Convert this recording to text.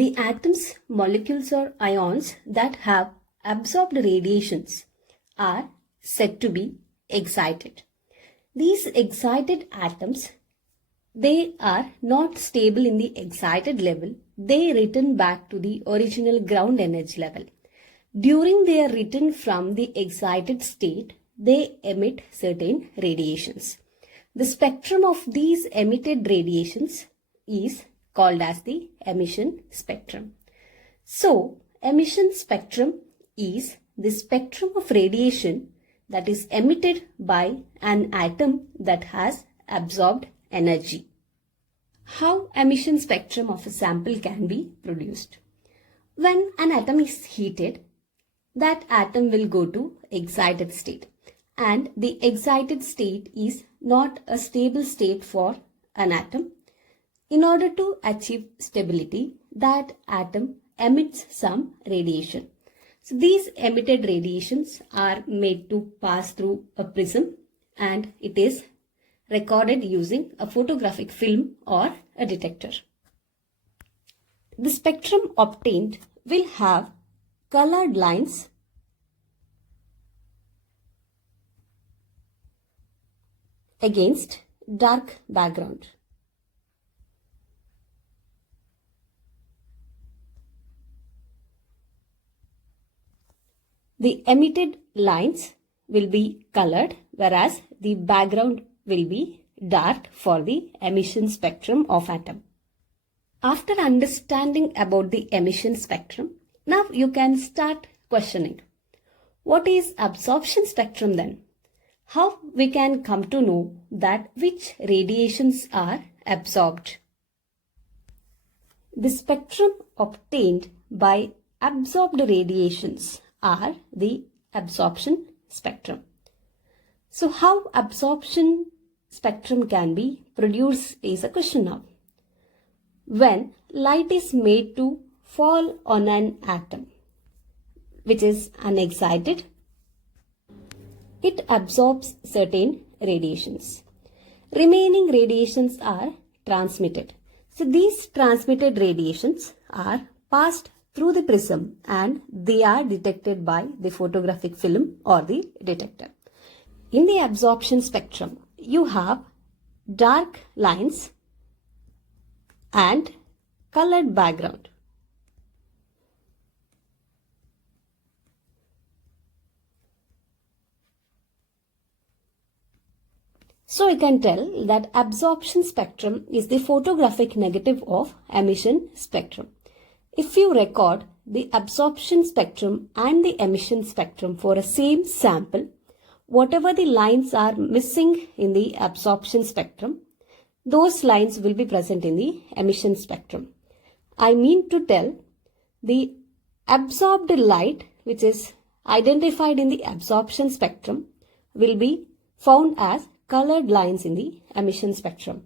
The atoms, molecules or ions that have absorbed radiations are said to be excited. These excited atoms, they are not stable in the excited level. They return back to the original ground energy level. During their return from the excited state, they emit certain radiations. The spectrum of these emitted radiations is called as the emission spectrum. So, emission spectrum is the spectrum of radiation that is emitted by an atom that has absorbed energy. How emission spectrum of a sample can be produced? When an atom is heated, that atom will go to excited state, and the excited state is not a stable state for an atom. In order to achieve stability, that atom emits some radiation. So these emitted radiations are made to pass through a prism, and it is recorded using a photographic film or a detector. The spectrum obtained will have colored lines against dark background. The emitted lines will be colored, whereas the background will be dark for the emission spectrum of atom. After understanding about the emission spectrum, now you can start questioning. What is absorption spectrum then? How we can come to know that which radiations are absorbed? The spectrum obtained by absorbed radiations are the absorption spectrum. So how absorption spectrum can be produced is a question now. When light is made to fall on an atom, which is unexcited, it absorbs certain radiations. Remaining radiations are transmitted. So these transmitted radiations are passed through the prism and they are detected by the photographic film or the detector. In the absorption spectrum, you have dark lines and colored background. So you can tell that absorption spectrum is the photographic negative of emission spectrum. If you record the absorption spectrum and the emission spectrum for a same sample, whatever the lines are missing in the absorption spectrum, those lines will be present in the emission spectrum. I mean to tell, the absorbed light which is identified in the absorption spectrum will be found as colored lines in the emission spectrum.